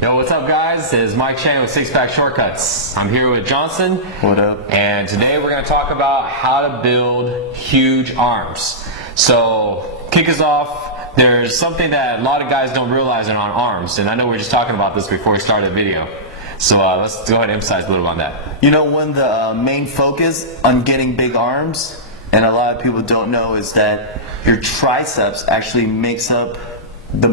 Yo, what's up guys? It's Mike Chang with Six Pack Shortcuts. I'm here with Johnson. What up? And today we're going to talk about how to build huge arms. So, kick us off. There's something that a lot of guys don't realize on arms, and I know we were just talking about this before we started the video. So let's go ahead and emphasize a little on that. You know, when the main focus on getting big arms, and a lot of people don't know, is that your triceps actually makes up the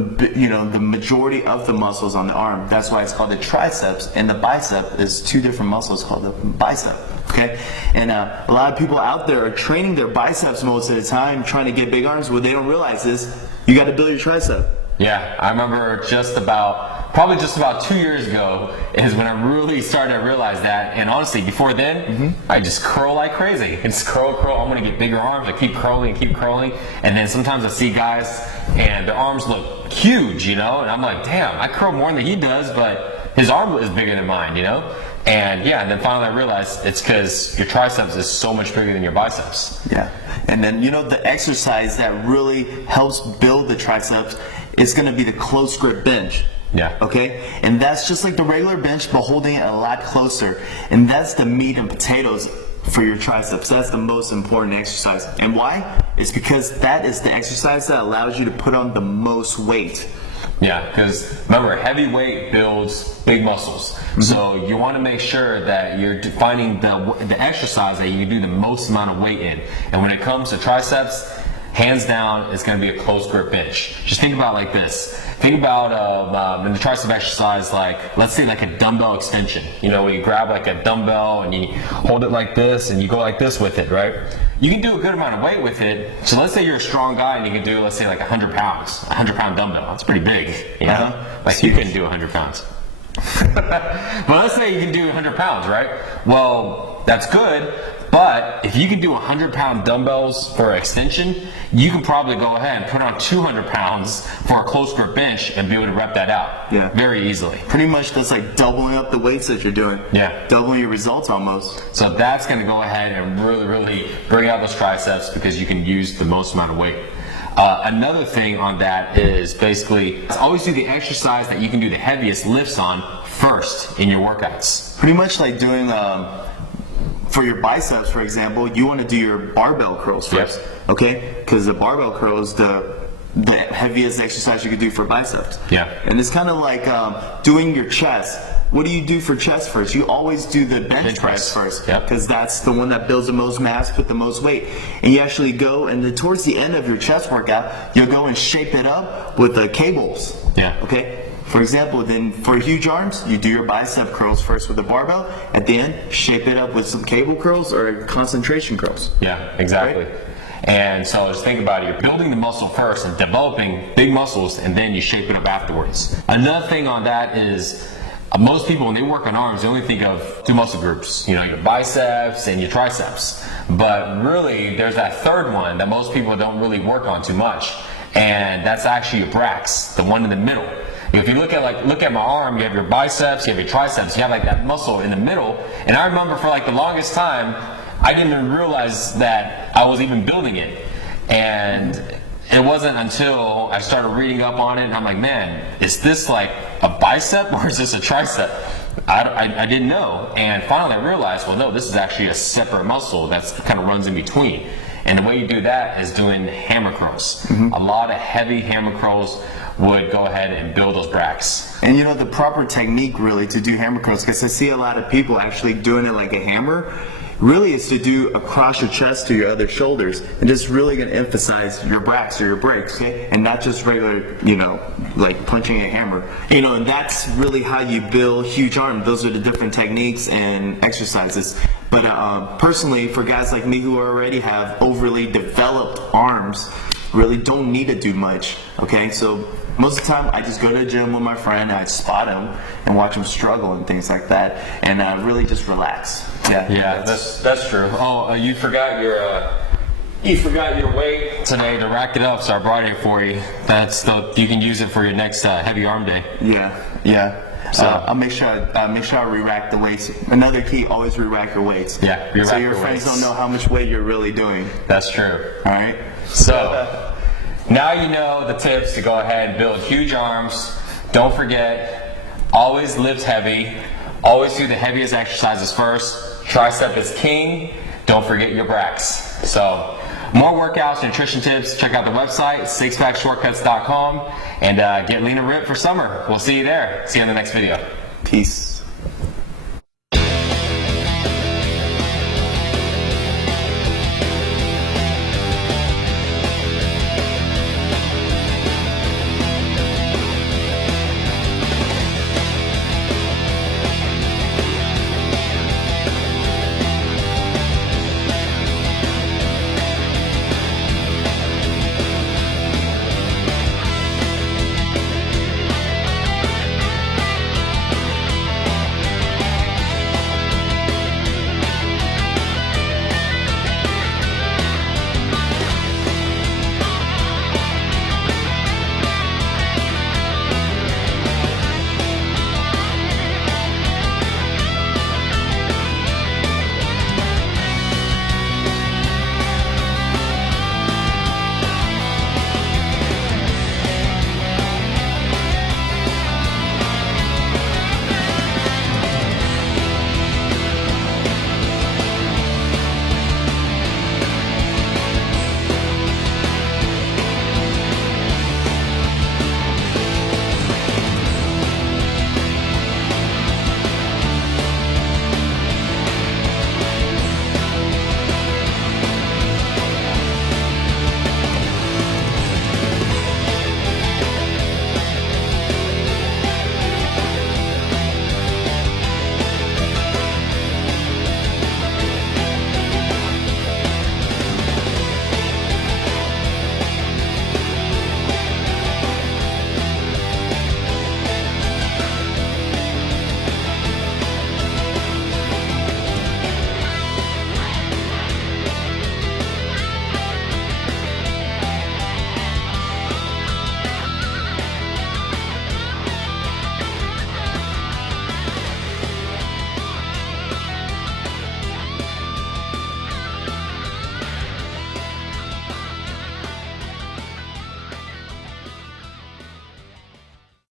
majority of the muscles on the arm. That's why it's called the triceps, and the bicep is two different muscles called the bicep. Okay, and a lot of people out there are training their biceps most of the time, trying to get big arms. What they don't realize is you got to build your tricep. Yeah, I remember probably just about 2 years ago is when I really started to realize that. And honestly, before then, I just curl like crazy. It's curl. I'm gonna get bigger arms. I keep curling, and then sometimes I see guys and their arms look huge, and I'm like, damn, I curl more than he does, but his arm is bigger than mine, And then finally I realized it's because your triceps is so much bigger than your biceps. Yeah, and then the exercise that really helps build the triceps is going to be the close grip bench. Yeah. Okay, and that's just like the regular bench, but holding it a lot closer, and that's the meat and potatoes for your triceps. That's the most important exercise. And why? It's because that is the exercise that allows you to put on the most weight. Yeah, because remember, heavy weight builds big muscles. So you want to make sure that you're finding the exercise that you can do the most amount of weight in. And when it comes to triceps, hands down, it's going to be a close grip bench. Just think about it like this. Think about in the tricep exercise, let's say like a dumbbell extension. When you grab like a dumbbell and you hold it like this and you go like this with it, right? You can do a good amount of weight with it. So let's say you're a strong guy and you can do, let's say like 100 pounds, 100-pound dumbbell. That's pretty big, Like you couldn't do 100 pounds. But let's say you can do 100 pounds, right? Well, that's good. But if you can do 100-pound dumbbells for extension, you can probably go ahead and put on 200 pounds for a close grip bench and be able to rep that out very easily. Pretty much that's like doubling up the weights that you're doing. Yeah. Doubling your results almost. So that's going to go ahead and really bring out those triceps because you can use the most amount of weight. Another thing on that is basically always do the exercise that you can do the heaviest lifts on first in your workouts. Pretty much like doing for your biceps, for example, you want to do your barbell curls first, okay? Because the barbell curl is the heaviest exercise you can do for biceps. Yeah. And it's kind of like doing your chest. What do you do for chest first? You always do the bench press first, because that's the one that builds the most mass, put the most weight. And you actually go, and then towards the end of your chest workout, you'll go and shape it up with the cables. Yeah. Okay. For example, then for huge arms, you do your bicep curls first with the barbell. At the end, shape it up with some cable curls or concentration curls. Yeah, exactly. Right? And so just think about it. You're building the muscle first and developing big muscles, and then you shape it up afterwards. Another thing on that is most people, when they work on arms, they only think of two muscle groups, your biceps and your triceps. But really, there's that third one that most people don't really work on too much, and that's actually your brax, the one in the middle. If you look at my arm, you have your biceps, you have your triceps, you have like that muscle in the middle. And I remember for like the longest time, I didn't even realize that I was even building it. And it wasn't until I started reading up on it, and I'm like, man, is this like a bicep or is this a tricep? I didn't know. And finally I realized, well, no, this is actually a separate muscle that kind of runs in between. And the way you do that is doing hammer curls. A lot of heavy hammer curls would go ahead and build those brax. And the proper technique really to do hammer curls, because I see a lot of people actually doing it like a hammer, really is to do across your chest to your other shoulders, and just really going to emphasize your brax or your breaks, okay? And not just regular, like punching a hammer. And that's really how you build huge arms. Those are the different techniques and exercises. But personally, for guys like me who already have overly developed arms, really don't need to do much, okay? So most of the time I just go to the gym with my friend and I spot him and watch him struggle and things like that, and really just relax. Yeah, that's true. Oh, you forgot your weight today to rack it up, so I brought it for you. You can use it for your next heavy arm day. Yeah. So I'll make sure I re-rack the weights. Another key: always re-rack your weights. Yeah, re-rack so your friends don't know how much weight you're really doing. That's true. All right. So now you know the tips to go ahead and build huge arms. Don't forget, Always lift heavy. Always do the heaviest exercises first. Tricep is king. Don't forget your bracs. So, more workouts, nutrition tips, check out the website, sixpackshortcuts.com, and get lean and ripped for summer. We'll see you there. See you in the next video. Peace.